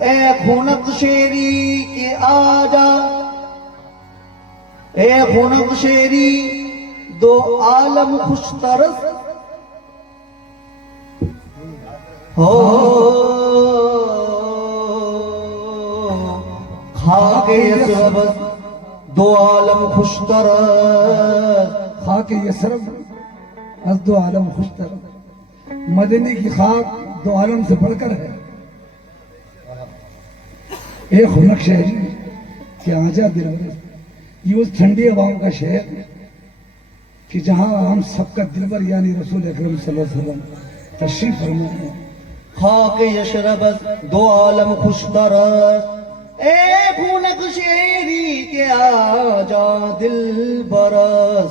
ए खुनक शेरी के आजा, ए खुनक शेरी दो आलम खुश तरस हो, खाके यसरब दो आलम खुश तरस, खाके यसरब अज दो आलम खुश तरस। मदनी की खाक दो आलम से बढ़कर है। एक खुनक शहरी कि आजा दिलबर, ये उस ठंडी हवाओं का शहर कि जहां हम सबका दिलबर यानी रसूल अकरम सल्लल्लाहु अलैहि वसल्लम तशरीफ फरमा है। खाके यशरब दो आलम खुश तरस, ए खुनक शेरी के आजा दिल बरस,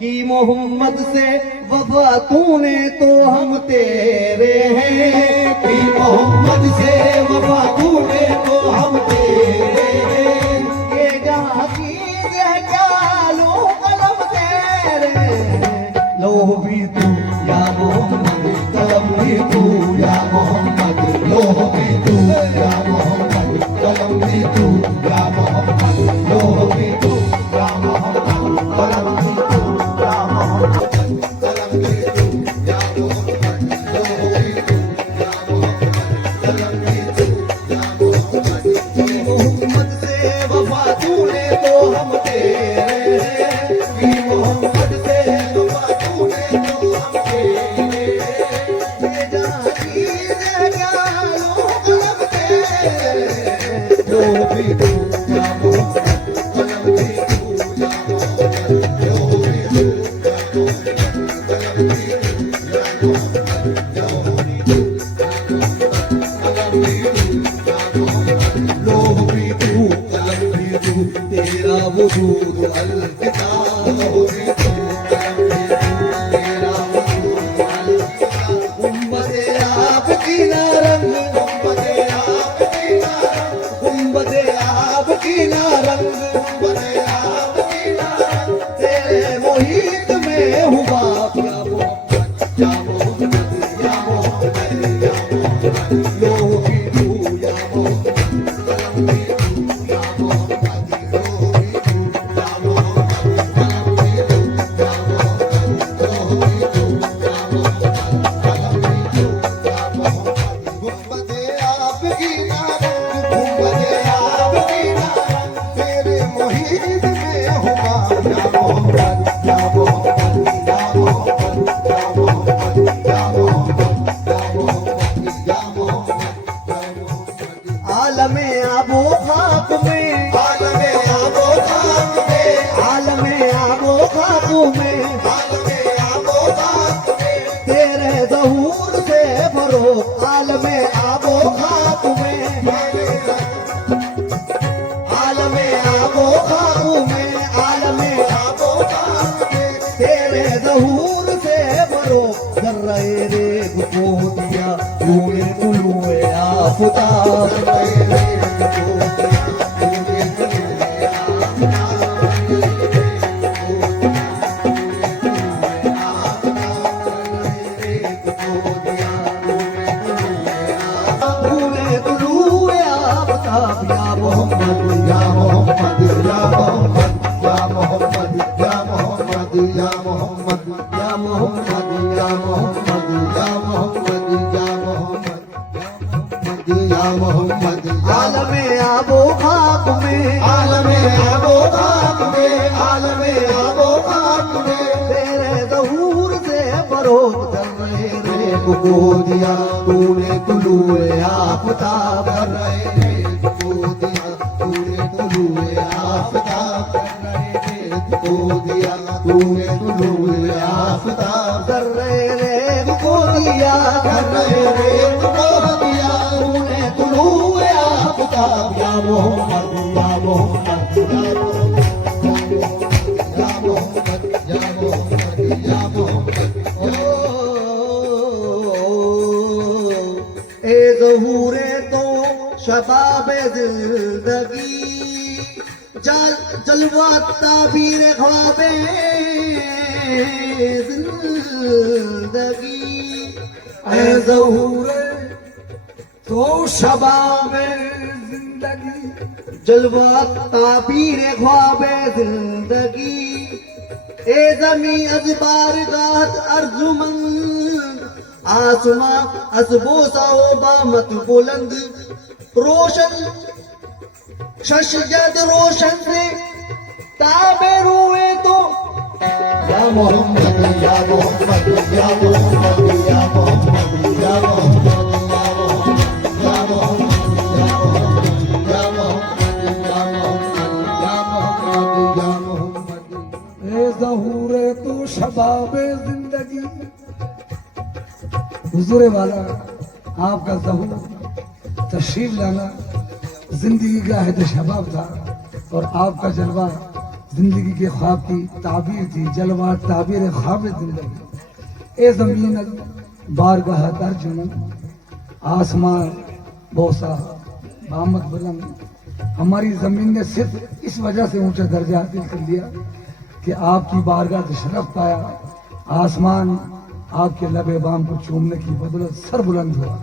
की मोहम्मद से वफा तूने तो हम तेरे हैं, की मोहम्मद से वफा तूने तो हम तेरे हैं, ये जहां की क्या लो कलम तेरे, लो भी तू या मोहम्मद, कलम भी तू या मोहम्मद, लो भी तू या मोहम्मद, कलम भी तू या मोहम्मद, लो भी तू या मोहम्मद, कलम भी तू या मोहम्मद, कलम भी तू या मोहम्मद, लो भी तू या मोहम्मद, कलम भी तू या मोहम्मद, मोहम्मद से वफा तूने तो हम तेरे हैं, की मोहम्मद से वफा तूने तो हम तेरे हैं, ये जहां की क्या लो कलम तेरे, लो भी तू या मोहम्मद, कलम भी तू या मोहम्मद, लो भी तू या मोहम्मद, कलम भी तू या मोहम्मद, लो भी तू कलम भी तू या मोहम्मद, लो भी तू कलम भी तू, तेरा वजूद अलविदा, लो भी तू कलम भी तू, तेरा वजूद अलविदा, गुंबदे आपकी ना रंग, गुंबदे आपकी ना रंग, गुंबदे आपकी ना रंग, गुंबदे आपकी ना रंग, तेरे मोहित में हुआ क्या मोहब्बत, या मोहब्बत, या मोहब्बत, या मोहब्बत, लो भी तू या मोहब्बत, कलम भी तू या मोहब्बत, लो भी तू या मोहब्बत, कलम भी तू या मोहब्बत, लो भी तू या मोहब्बत, कलम भी तू या मोहब्बत, गुंबदे आपकी ना रंग, गुंबदे आपकी ना रंग, तेरे मोहित में हुआ या मोहब्बत, या मोहब्बत, या मोहब्बत, या मोहब्बत, या मोहब्बत, या मोहब्बत, या मोहब्बत, या मोहब्बत, आलमे आबो खाक में, आलमे आबो खाक में, आलमे आबो खाक में, आलमे आबो खाक में, तेरे ज़हूर से भरो, आलमे आबो खाक में, आलमे आबो खाक में, आलमे आबो खाक में, तेरे ज़हूर से भरो, जर्रे रेग को दिया तूने तुलुए आफ़ताब, जर्रे रेग को दिया तूने तुलुए आफ़ताब, तूने तुलुए आफ़ताब, या मोहम्मद, या मोहम्मद, या मोहम्मद, या मोहम्मद, या मोहम्मद, या मोहम्मद, या मोहम्मद, या मोहम्मद, या मोहम्मद, या मोहम्मद, या मोहम्मद, आलमे आबो खाक में, आलमे आबो खाक में, आलमे आबो खाक में, तेरे ज़हूर से फरोग जर्रे रेग को दिया तूने तुलुए आफ़ताब, जर्रे रेग को दिया तूने तुलुए आफ़ताब, जर्रे रेग को दिया तूने तुलुए आफ़ताब, जर्रे रेग को दिया, जर्रे रेग को दिया तूने तुलुए आफ़ताब, या मोहम्मद, या मोहम्मद, या मोहम्मद, या मोहम्मद, या मोहम्मद, या मोहम्मद, ए ज़हूरे तो शबाबे ज़िंदगी, जलवा ताबीर ख्वाबे जिंदगी, ए ज़हूरे तो शबाबे जलवा ताबीर ख्वाब जिंदगी ए जमी अज बारगाह अर्जुमंद आसमां अजबो साओबा मत बुलंद रोशन शशजद रोशन से ताबे रुए तो या मोहम्मद या मोहम्मद या मोहम्मद या मोहम्मद या मोहम्मद या मोहम्मद या मोहम्मद या मोहम्मद या मोहम्मद ए ज़हूरे तो शबाबे जिंदगी। हुजूर वाला आपका ज़हूर तशरीफ लाना जिंदगी का अहद शबाब था और आपका जलवा जिंदगी के ख्वाब की ताबीर थी। जलवा ताबीर ख्वाब जिंदगी। ए ज़मीन बारगाह तर्जुमन आसमान बोसा बामत बुलंद। हमारी ज़मीन ने सिर्फ इस वजह से ऊंचा दर्जा हासिल कर लिया कि आपकी बारगाह से शरफ पाया। आसमान आपके लबे बाम को चूमने की बदौलत सर बुलंद हुआ।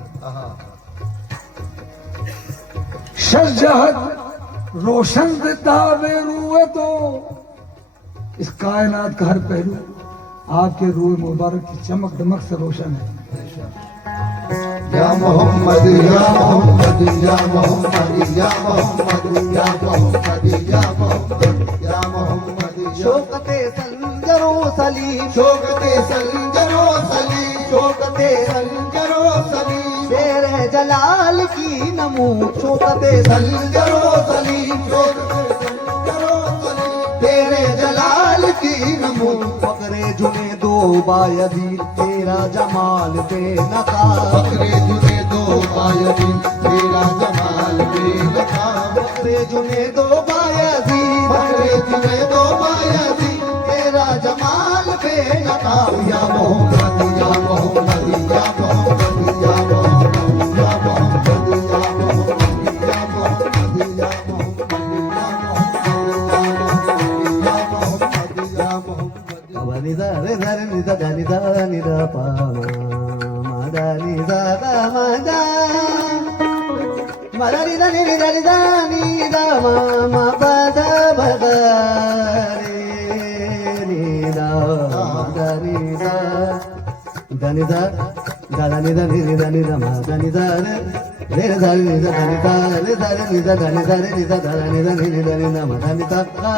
शजहत रोशन दावे रुए तो इस कायनात का हर पहलू आपके रूह मुबारक की चमक दमक से रोशन है। या मोहम्मद या मोहम्मद या मोहम्मद या मोहम्मद या मोहम्मद या मोहम्मद या मोहम्मद शौकते संजरो सलीम शौकते संजरो सलीम शौकते संजरो सलीम शेर जलाल की नमू शौकते संजरो सलीम शौकते संजरो सलीम तेरे जलाल की नमू फकरे जुने दो बायदीर तेरा जमाल बेनकाब फकरे जुने दो बायदीर तेरा जमाल बेनकाब फकरे जुने दो बायदीर फकरे जुने दो बायदीर तेरा जमाल बेनकाब या मोहम्मद या मोहम्मद या मोहम्मद या मोहम्मद या मोहम्मद या मोहम्मद या मोहम्मद या मोहम्मद या मोहम्मद अवनिदा रे धर निदा गनिदा निदा पा मदा निदा गा मदा मदा निदा निदा निदा निदा मा पदा भगा रे निदा मदा निदा दनिदा दादा निदा निदा निदा मदा निदा रे रे दा निदा दनिदा रे दा निदा दनिदा रे निदा दादा निदा निदा निदा मदा निदा मा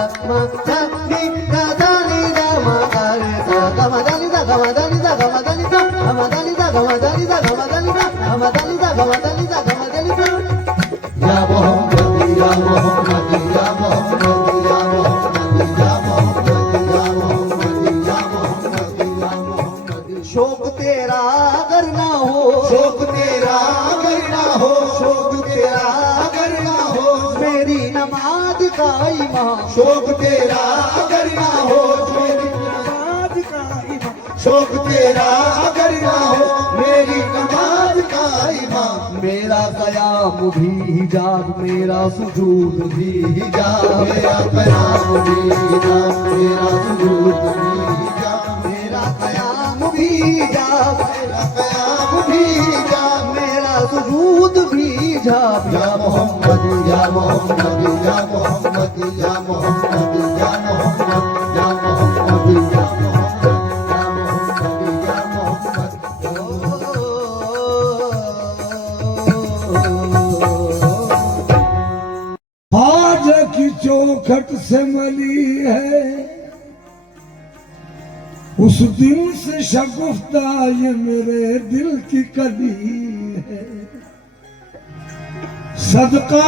दा निदा दा निदा मा रे दा गा मदा निदा गा मदा निदा गा मदा निदा गा मदा निदा गा मदा निदा गा मदा निदा गा मदा निदा गा मदा निदा गा मदा निदा या मोहम्मद या मोहम्मद या मोहम्मद या मोहम्मद या मोहम्मद या मोहम्मद या मोहम्मद या मोहम्मद शौक तेरा अगर ना हो शौक तेरा अगर ना हो शौक तेरा अगर ना हो मेरी नमाज का ईमान शौक तेरा अगर ना हो मेरी नमाज का ईमान शौक तेरा अगर ना हो मेरी नमाज का ईमान मेरा कयाम भी हिजाब मेरा सुजूद भी हिजाब मेरा कयाम भी हिजाब मेरा सुजूद भी हिजाब मेरा कयाम भी हिजाब मेरा कयाम भी हिजाब मेरा सुजूद भी हिजाब या मोहम्मद या मोहम्मद या मोहम्मद या मोहम्मद या मोहम्मद या मोहम्मद या मोहम्मद या मोहम्मद या मोहम्मद आज की चौखट से मली है उस दिन से शगुफ्ता ये मेरे दिल की कली है। सदका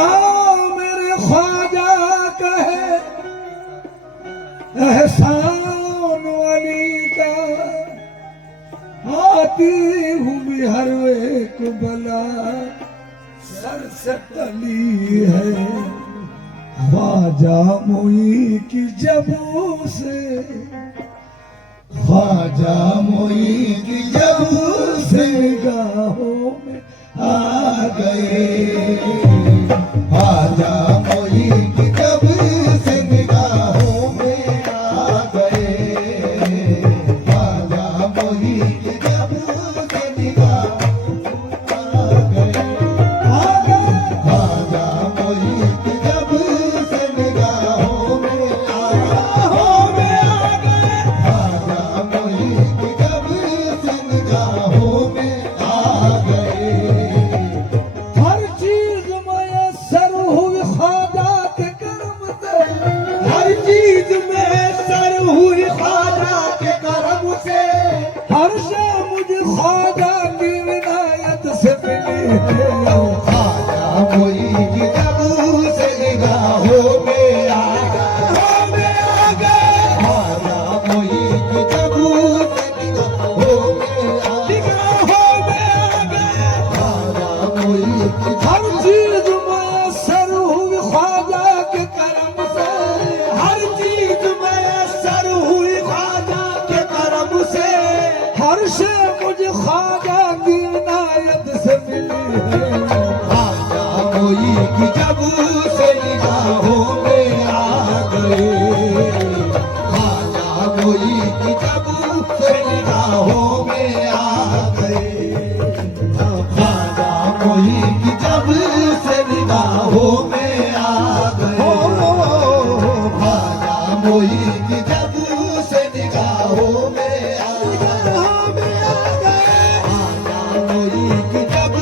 मेरे ख्वाजा का है एहसान वाली का आती हूँ भी हर एक बला सर से टली है। ख्वाजा मोई की जबों से ख्वाजा मोई की जबों से निगाहों में आ गए। ख्वाजा मोई की जब से निगाहों में आ गए। ख्वाजा मोई की जब से निगाहों में आ गए। ख्वाजा मोई की जब मोई की जब से निगाहों में आ गए, ख्वाजा मोई की जब से निगाहों में आ गए, ख्वाजा मोई की हर चीज मयसर हुई ख्वाजा के करम से, हर चीज मयसर हुई ख्वाजा के करम से, हर शे मुझे ख्वाजा की इनायत से मिली है। ख्वाजा मोई की जब से निगाहों में आ गए, ख्वाजा मोई की जब से निगाहों में आ गए, ख्वाजा मोई की जब से निगाहों में आ गए, ख्वाजा मोई की जब से निगाहों में आ गए, ख्वाजा मोई की जब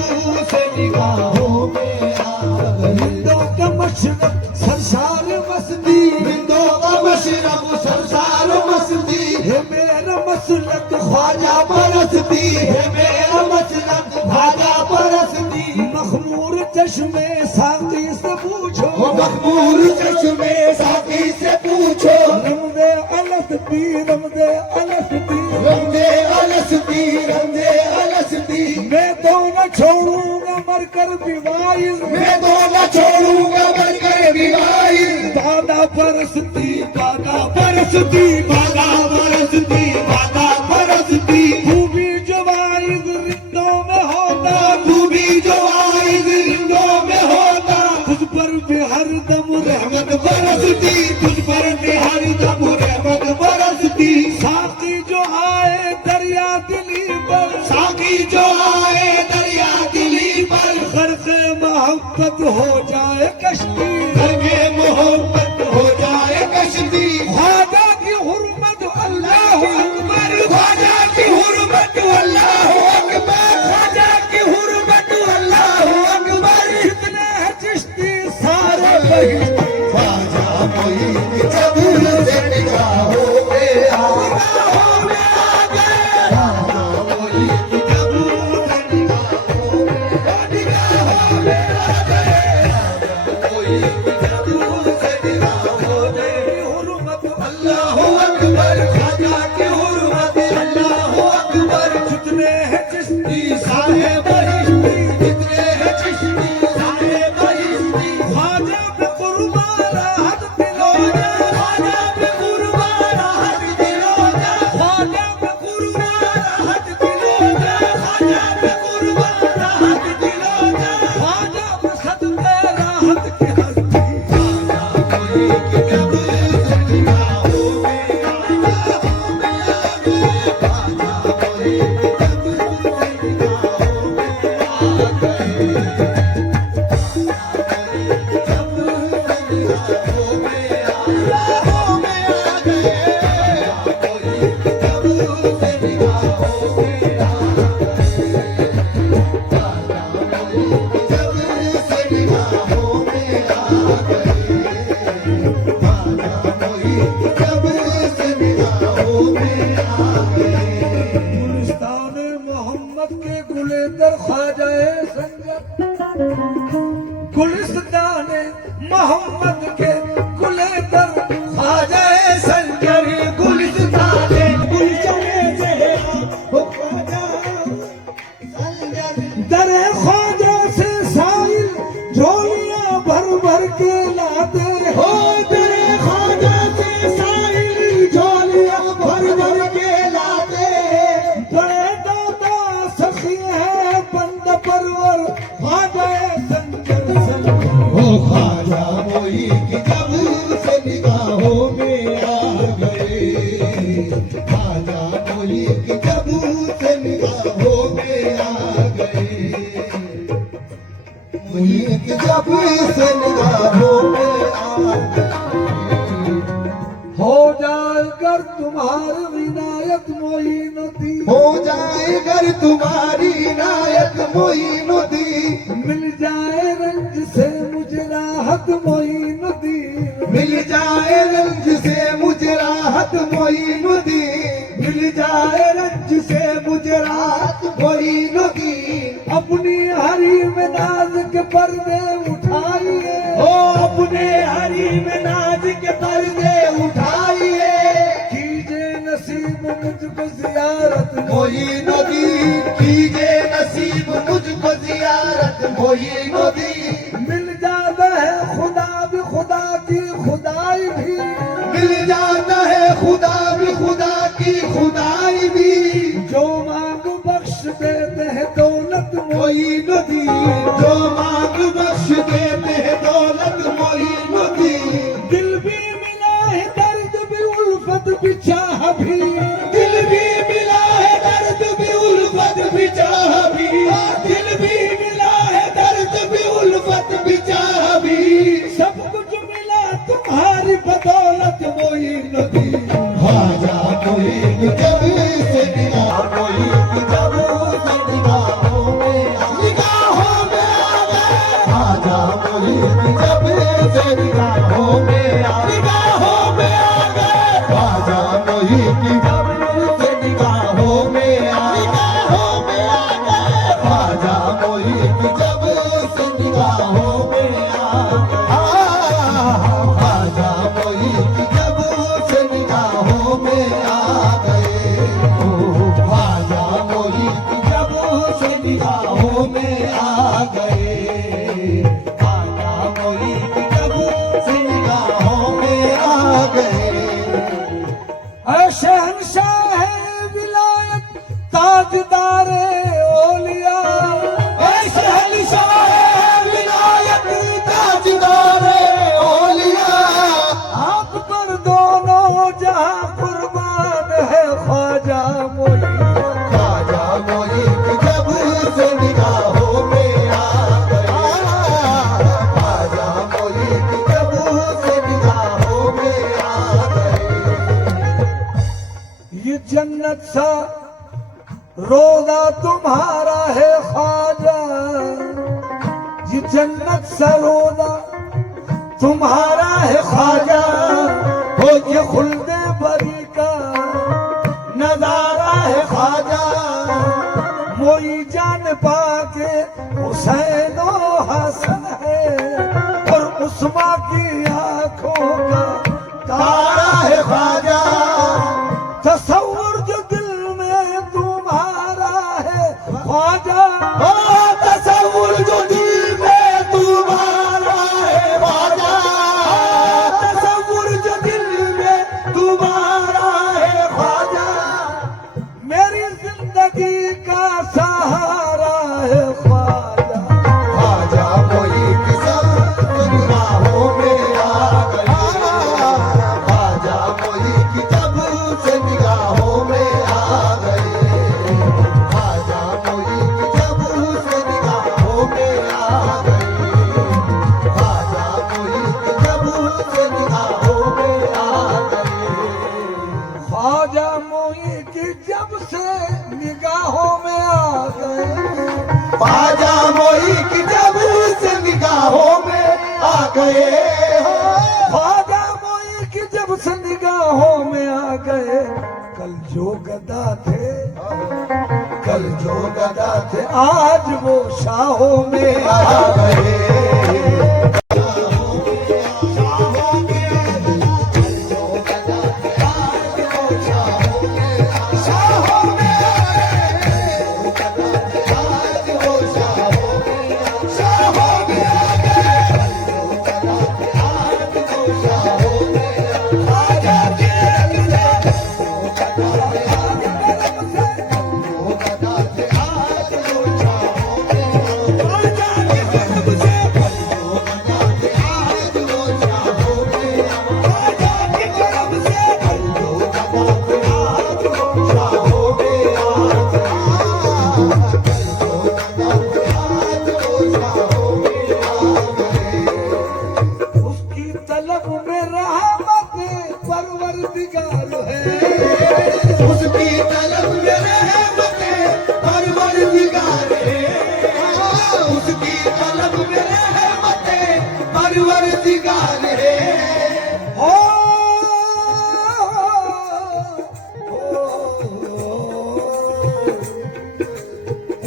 से निगाहों में आ गए। हिंदों का मशरक सरसार मस्ती, हिंदों का मशरक सरसार मस्ती, है मेरा मसलक ख्वाजा परस्ती है मेरा मसलक, ख्वाजा परस्ती। मखमूर चश्मे साकी से पूछो, वो मखमूर चश्मे साकी से पूछो, रमदे अलसती, रमदे अलसती, रमदे अलसती, रमदे अलसती। मैं तो न छोड़ूंगा मरकर विवाहित, मैं तो न छोड़ूंगा बनकर विवाही, दादा परसती, बागा परस्ती, बागा परस्ती, बागा परस्ती। तू भी जो वाइज रिंदों में होता, तू भी जो आइज़ रिंदों में होता, तुझ पर भी हरदम रहमत रहमत बरसती, तुझ पर भी हर दम रहमत बरसती। साकी जो आए दरिया दिली पर, साकी जो आए दरिया दिली पर, गर्क़े मोहब्बत हो जाए कश्ती, करके मोहब्बत हो जाए कश्ती। ख्वाजा की हुर्मत अल्लाह अकबर, ख्वाजा की हुर्मत अल्लाह अकबर, ख्वाजा की हुर्मत अल्लाह अकबर। जितने हैं चिश्ती सारे बहिश्ती, ख्वाजा मोई की जब से निगाहों में आ गए, ख्वाजा मोई की जब से निगाहों में आ गए, ख्वाजा मोई की जब से निगाहों में हुर्मत अल्लाह अकबर, ख्वाजा की हुर्मत अल्लाह अकबर। जितने हैं चिश्ती सारे बहिश्ती, जितने हैं चिश्ती सारे बहिश्ती। ख्वाजा पे कुर्बान राहत दिलो जा, ख्वाजा पे कुर्बान राहत दिलो जा, ख्वाजा पे कुर्बान राहत दिलो जा, ख्वाजा पे कुर्बान राहत दिलो जा। ख्वाजा पे सदके राहत की हस्ती, ख्वाजा मोई की जब से निगाहों में आ गए, ख्वाजा मोई की जब से निगाहों में आ गए, गुलिस्तान मोहम्मद के गुलेदर ख्वाजाए संजर, गुलिस्तान मोहम्मद के गुलेदर ख्वाजाए संजर, गुलिस्ताने गुलशने से हो ख्वाजा दरे ख्वाजा से साइल झोलियां भर भर के लाते हो तेरे ख्वाजा से साहिल झोलियां भर भर के लाते। बड़े दादा सखी है बंद परवर ख्वाजाए संजर संजर। हो ख्वाजा मोई की जब से निगाहों में आ गए, ख्वाजा मोई की जब से निगाहों में आ गए, मोई की जब से निगाहों में आ गए। हो जाएगा तुम्हारी विनायत मोइनुद्दीन, हो जाए घर तुम्हारी नायक मोइनुद्दीन, मिल जाए रंज से मुझे राहत मोइनुद्दीन, मिल जाए रंज से मुझे राहत मोइनुद्दीन, मिल जाए रंज से मुझे राहत मोइनुद्दीन। अपनी हरी में नाज के पर्दे उठा ओ अपने हरीम नाज के पर्दे उठाइए कीजिए नसीब मुझको जियारत मोइनुद्दीन कीजिए नसीब मुझको जियारत मोइनुद्दीन मिल जाता है खुदा भी खुदा की खुदाई भी मिल जाता है खुदा भी खुदा की खुदाई भी जो मांग बख्श देते हैं दौलत मोइनुद्दीन जो मांग बख्श देते हैं दौलत मोइनुद्दीन दिल भी मिला है दर्द भी उल्फत भी चाह भी दिल भी मिला है दर्द भी उल्फत भी चाह भी दिल भी मिला है दर्द भी उल्फत भी चाह भी सब कुछ मिला तुम्हारी बदौलत मोइनुद्दीन ख्वाजा मोइन जब से मिला मोइन जब से निगाहों में आ गए ख्वाजा मोइन जब से निगाहों में आ गए ख्वाजा मोइन जब से निगाहों में आ गए ख्वाजा मोइन जब से निगाहों में ख्वाजा मोइन जब से निगाहों में आ गए ख्वाजा मोइन जब से निगाहों में आ गए ख्वाजा मोइन जब से निगाहों में आ गए शहंशाह है विलायत ताजदार ओलिया शहंशाह है विलायत ताजदार औलिया आप पर दोनों जहां कुर्बान है ख्वाजा मोइन ख्वाजा मोइन जब से निगाहों में आ गए ख्वाजा मोइन जब से निगाहों में आ गए ये जन्नत सा रोजा तुम्हारा है ख्वाजा ये जन्नत सा रोजा तुम्हारा है ख्वाजा हो ये खुल्दे बरी का नजारा है ख्वाजा मोई जान पाके हुसैन और हसन है और उस्मा की आंखों का तारा है ख्वाजा तसव्वुर जो दिल में तुम्हारा है ख्वाजा ओ तसव्वुर जो दिल में तुम्हारा है ख्वाजा तसव्वुर जो दिल में तुम्हारा है ख्वाजा मेरी जिंदगी का सहारा है ख्वाजा ख्वाजा मोइन सब निगाहों में आ गए ख्वाजा मोइन जब से निगाहों में आ गए ख्वाजा मोइन जब से निगाहों में आ गए ख्वाजा मोइन जब से निगाहों में आ गए ख्वाजा मोई की जब से निगाहों में आ गए ख्वाजा मोइन जब से निगाहों में आ गए ख्वाजा मोई की जब से निगाहों में आ गए कल जो गदा थे कल जो गदा थे आज वो शाहों में आ गए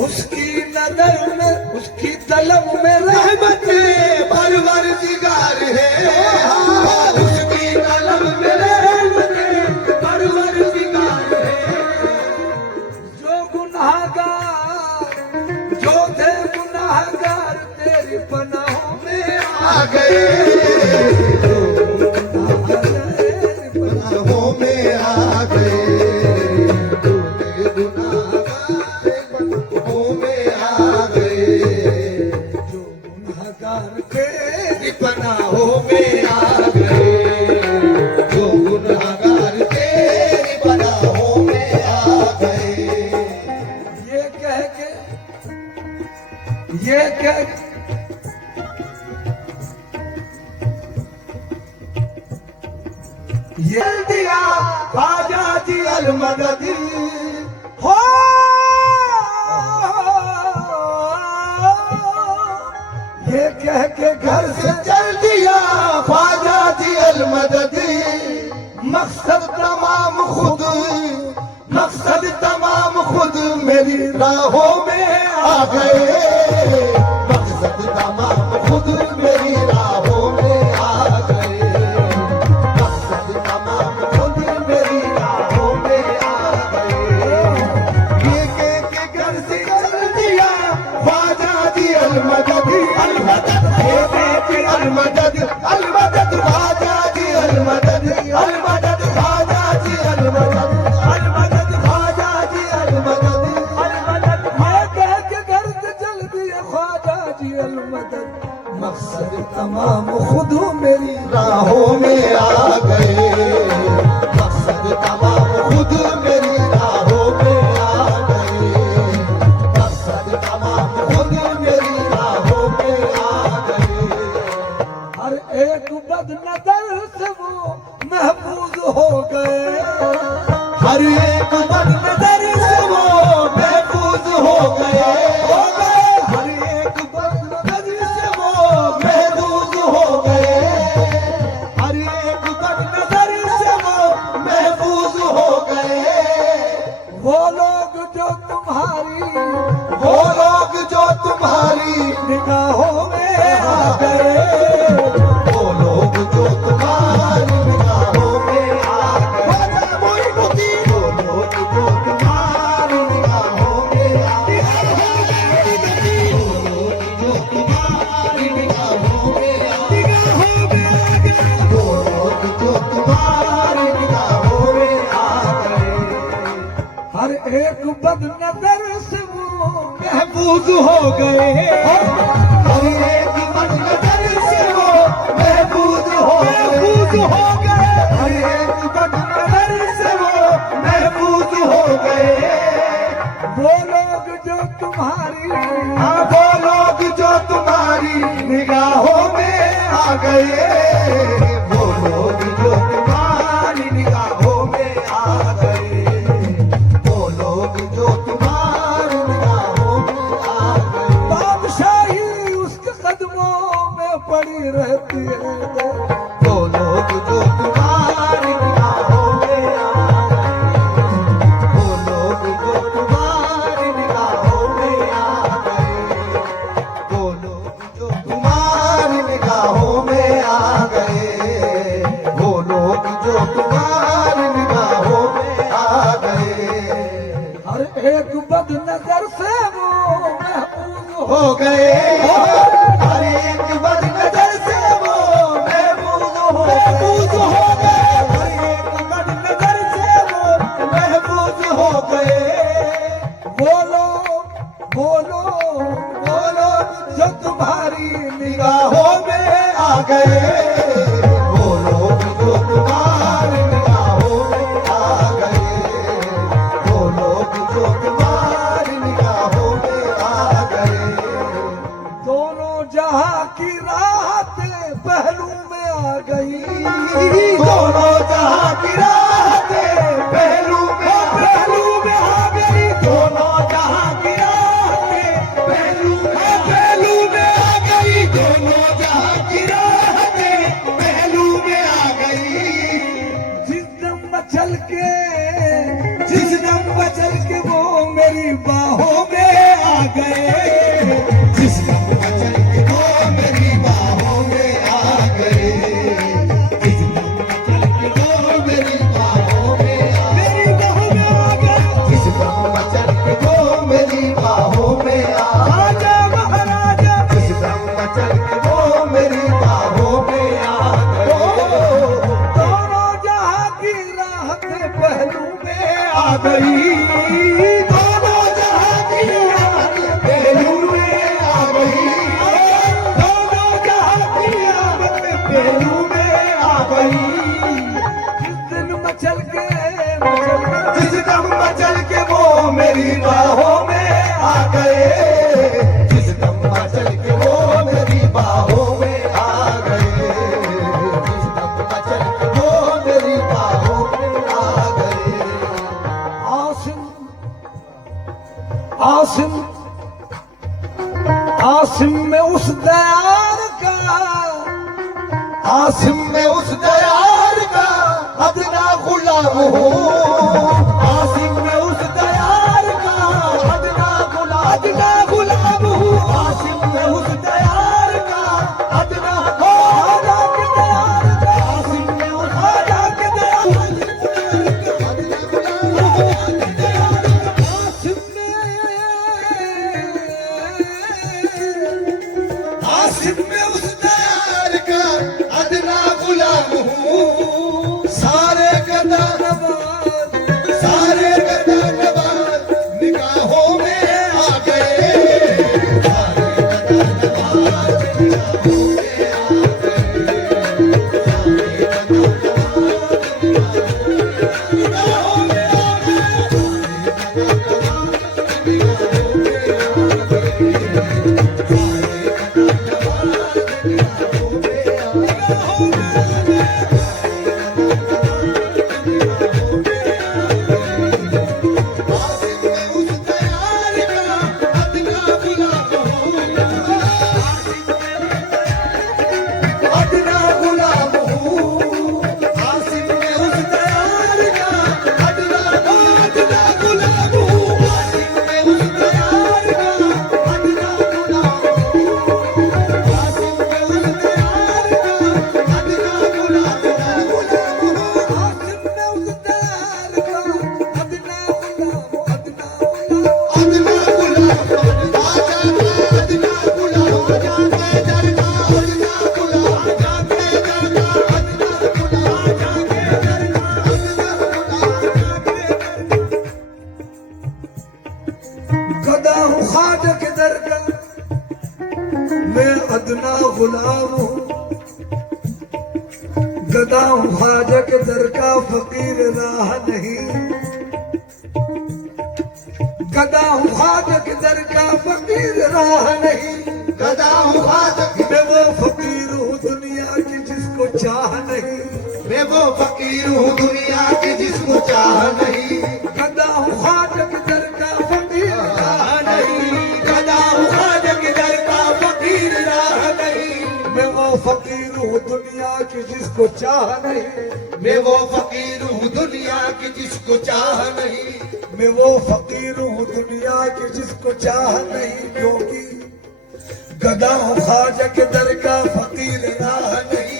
उसकी नजर में उसकी तलब में रहमत परवरदिगार आ गए, गुनाहों में आ गए, गुनाहों में आ गए, जो गुनहगार तेरी पनाहों में आ गए, जो गुनाहगार तेरी पनाहों में आ गए। ये कह के ये कह ये दिया ख्वाजा जी अलमदद, हो ये कह के घर से चल दिया ख्वाजा जी अलमदद, मकसद तमाम खुद, मकसद तमाम खुद मेरी राहों में आ गए, मकसद तमाम खुद मेरी राहों में आ गए, मकसद तमाम खुद मेरी राहों में आ गए। ये के घर से चल दिया ख्वाजा जी अलमदद, अलमदद के अलमदद, अलमदद ख्वाजा जी अलमदद, अलमदद ख्वाजा जी अलमदद, अलमदद ख्वाजा जी अलमदद, अलमदद ये कह के घर से चल दिए ख्वाजा जी अलमदद, मकसद तमाम खुद मेरी राहों में आ गए, मकसद तमाम खुद मेरी राहों में आ गए, मकसद तमाम खुद मेरी राहों में आ गए। हर एक बदनजर से वो महफूज हो गए, हर एक बदनजर से वो महफूज हो गए, हर एक बदनजर से वो महफूज हो गए, हर एक बदनजर से वो महफूज हो गए। वो लोग जो तुम्हारी वो लोग जो तुम्हारी निगाहों में आ गए, वो लोग जो तुम्हारी निगाहों में आ गए, वो लोग जो तुम्हारी निगाहों में आ गए, वो लोग जो तुम्हारी निगाहों में आ गए, वो लोग जो तुम्हारी निगाहों में आ गए। हर एक बदनजर से वो महफूज हो गए, हर एक बदनजर से वो महफूज हो गए, हर एक बदनजर से वो महफूज हो गए। वो लोग जो तुम्हारी हाँ, वो लोग जो तुम्हारी निगाहों में आ गए, वो लोग जो तुम्हारी निगाहों में आ गए, वो लोग जो तुम्हारी निगाहों में आ गए। बादशाही उसके कदमों में पड़ी रहती है, वो लोग जो तुम्हारी निगाहों में आ गए, वो लोग जो तुम्हारी निगाहों में आ गए, वो लोग जो तुम्हारी निगाहों में आ गए, वो लोग जो तुम्हारी निगाहों में आ गए। हर एक बदनजर से वो महफूज हो गए, हर एक बदनजर से वो महफूज हो गए, हर एक बदनजर से वो महफूज हो गए। बोलो बोलो बोलो जो तुम्हारी निगाहों में आ गए, वो लोग जो तुम्हारी निगाहों में आ गए, वो लोग जो तुम्हारी निगाहों में आ गए। दोनों जहां की राहतें पहलू में आ गई, दोनों जहां की राहतें पहलू में आ गई, दोनों जहां की राहतें पहलू में आ गई, दोनों जहां की राहतें पहलू में आ गई। जिस दम मचल के वो मेरी बाहों में आ गए, जिस दम मचल के वो मेरी बाहों में आ गए, जिस दम मचल के वो मेरी आसिम में उस दयार का अदना गुलाम हूँ आसिम में उस दयार का अदना गुलाम हूँ आसिम में उस दयार का अदना आजा के दयार का आसिम में उस आजा के दयार आसिम में उस दयार का अदना गुलाम हूँ सारे गदा नवाज निगाहों में आ गए सारे गदा नवाज निगाहों में आ गए सारे गदा नवाज निगाहों में आ गए सारे गदा नवाज निगाहों में आ गदा हूँ ख्वाजा के दर का मैं अदना गुलाम हूँ गदा हूँ ख्वाजा के दर का फकीर राह नहीं गदा हूँ ख्वाजा के दर का फकीर राह नहीं गदा हूँ ख्वाजा मैं वो फकीर हूँ दुनिया की जिसको चाह नहीं मैं वो फकीर हूँ दुनिया की जिसको चाह नहीं गदा हूँ ख्वाजा के दर का फकीर राह नहीं गदा हूँ ख्वाजा के दर का फकीर राह नहीं मैं वो फकीर हूँ दुनिया की जिसको चाह नहीं मैं वो फकीर हूँ दुनिया की जिसको चाह नहीं मैं वो फकीर हूँ दुनिया की जिसको चाह नहीं क्योंकि गदा हूँ ख्वाजा के दर का फकीर राह नहीं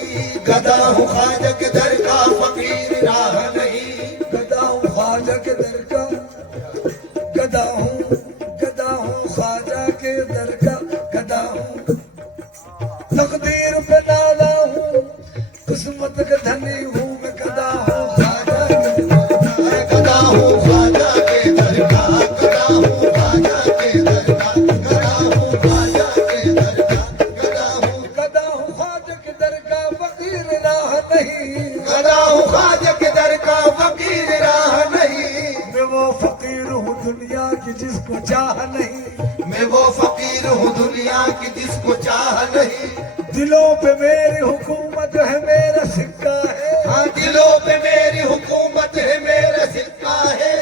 गदा हूँ ख्वाजा के दर का फकीर राह नहीं गदा हूँ ख्वाजा के दर का गदा हूँ ख्वाजा के दर का गदा हूँ तकदीर पे नाला हूँ किस्मत के धनी हूँ मैं गदा हूँ ख्वाजा गदा हूँ ख्वाजा के दर का गदा हूँ ख्वाजा के दर का गदा हूँ ख्वाजा के दर का गदा हूँ ख्वाजा के दर का फकीर राह नहीं गदा हूँ ख्वाजा के दर का फकीर राह नहीं मैं वो फकीर हूँ दुनिया की जिसको चाह नहीं मैं वो फकीर हूँ दुनिया की जिसको चाह नहीं दिलों पे मेरी हुकूमत है मेरा सिक्का है हाँ दिलों पे मेरी हुकूमत है मेरा सिक्का है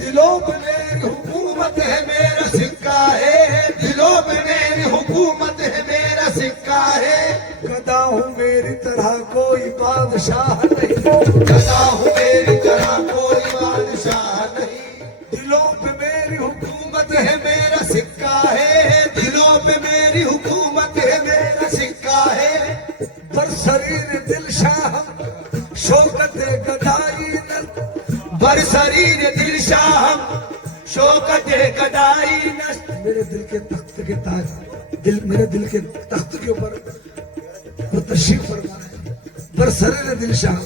दिलों पे मेरी हुकूमत है मेरा सिक्का है दिलों पे मेरी हुकूमत है मेरा सिक्का है गदा हूँ मेरी तरह कोई बादशाह नहीं गदा हूँ मेरी तरह कोई बादशाह नहीं दिलों पे मेरी हुकूमत है मेरा सिक्का है दिलों पे मेरी हुकूमत है मेरा सिक्का है पर शरीर दिल शाह शौकत गदाई न बर शरीर दिल शाह शौकत गदाई न मेरे दिल के तख्त के ताज मेरे दिल के तख्त के ऊपर वो तशरीफ फरमा है बर शरीर दिल शाह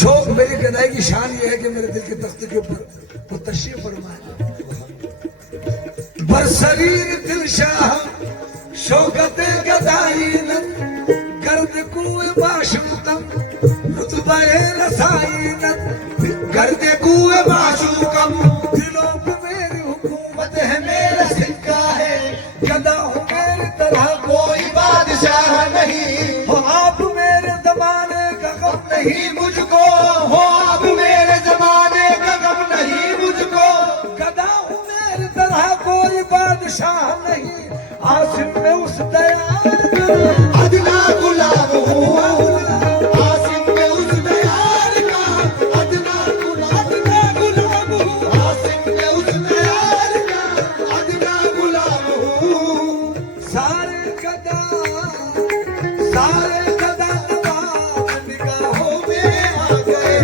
शौक मेरी गदाई की शान ये है कि मेरे दिल के तख्त के ऊपर वो तशरीफ फरमा है बर शरीर दिल शाह शौकत गदाई न गर्द कुए माशूकम रुतबा रसाई न गर्द कुए माशूकम दिलों पे मेरी हुकूमत है मेरा सिक्का है गदा हूँ मेरी तरह कोई बादशाह नहीं हो आप मेरे जमाने का गम नहीं मुझको हो आप मेरे जमाने का गम नहीं मुझको गदा हूँ मेरी तरह कोई बादशाह नहीं आसिम में उस दयार अदना गुलाम हूँ सारे गदा नवाज निगाहों में आ गए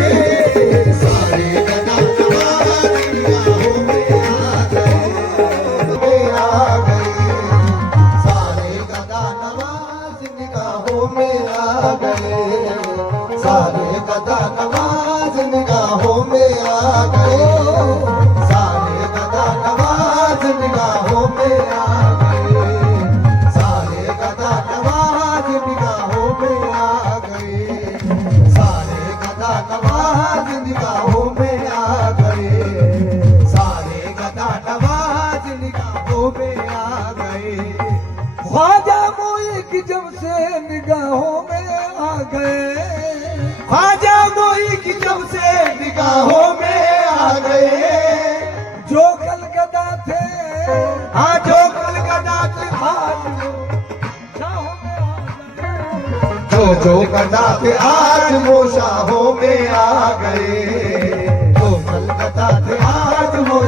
सारे गदा नवाज निगाहों में आ गए सारे गदा नवाज निगाहों में आ गए सारे गदा नवाज निगाहों में आ गए सारे गदा नवाज निगाहों में आ गए सारे गदा नवाज निगाहों में आ गए सारे गदा नवाज निगाहों में आ गए सारे गदा नवाज निगाहों में आ गए ख्वाजा मोई की जब से निगाहों में आ गए ख्वाजा मोई की जब से निगाहों में आ गए जो कलकत्ता थे हाँ जो कलकत्ता थे आज शाहों में आ गए जो कदा थे आज वो शाहों में आ गए जो कलकत्ता थे आज वो